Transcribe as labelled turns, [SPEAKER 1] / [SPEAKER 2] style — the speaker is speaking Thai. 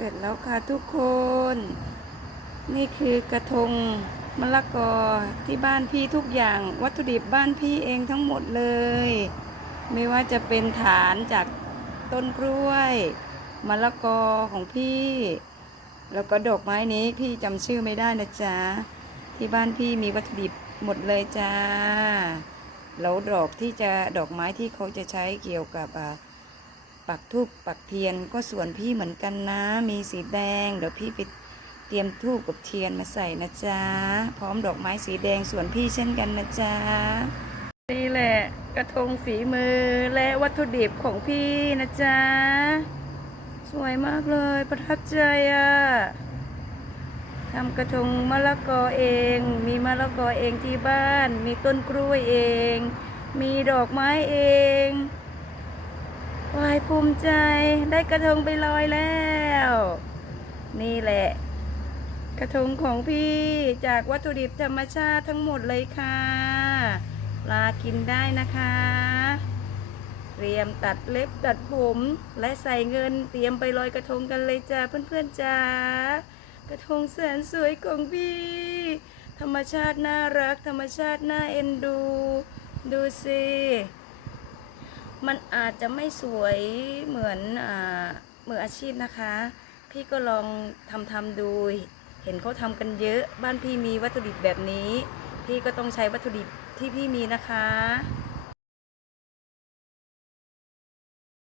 [SPEAKER 1] เสร็จแล้วค่ะทุกคน นี่คือกระทงมะละกอที่บ้านพี่ทุกอย่างวัตถุดิบบ้านพี่เองทั้งหมดเลย ไม่ว่าจะเป็นฐานจากต้นกล้วยมะละกอของพี่ แล้วก็ดอกไม้นี้พี่จำชื่อไม่ได้นะจ๊ะ ที่บ้านพี่มีวัตถุดิบหมดเลยจ้าแล้วดอกที่จะดอกไม้ที่เขาจะใช้เกี่ยวกับอ่า ปักทูบปักเทียนก็ส่วนพี่เหมือนกันนะ มีสีแดง เดี๋ยวพี่ไปเตรียมทูบกับเทียนมาใส่นะจ๊ะ พร้อมดอกไม้สีแดงส่วนพี่เช่นกันนะจ๊ะ นี่แหละกระทงฝีมือและวัตถุดิบของพี่นะจ๊ะ สวยมากเลยประทับใจอะทำกระทงมะละกอเอง มีมะละกอเองที่บ้าน มีต้นกล้วยเอง มีดอกไม้เอง ภูมิใจได้กระทงไปลอยแล้ว นี่แหละ กระทงของพี่จากวัตถุดิบธรรมชาติทั้งหมดเลยค่ะปลากินได้นะคะ เตรียมตัดเล็บตัดผม และใส่เงินเตรียมไปลอยกระทงกันเลยจ้าเพื่อนๆจ้ากระทงแสนสวยของพี่ ธรรมชาติน่ารัก ธรรมชาติน่าเอ็นดู ดูสิ มันอาจจะไม่สวยเหมือนอมืออาชีพนะคะ พี่ก็ลองทำทำดู เห็นเขาทำกันเยอะ บ้านพี่มีวัตถุดิบแบบนี้ พี่ก็ต้องใช้วัตถุดิบที่พี่มีนะคะ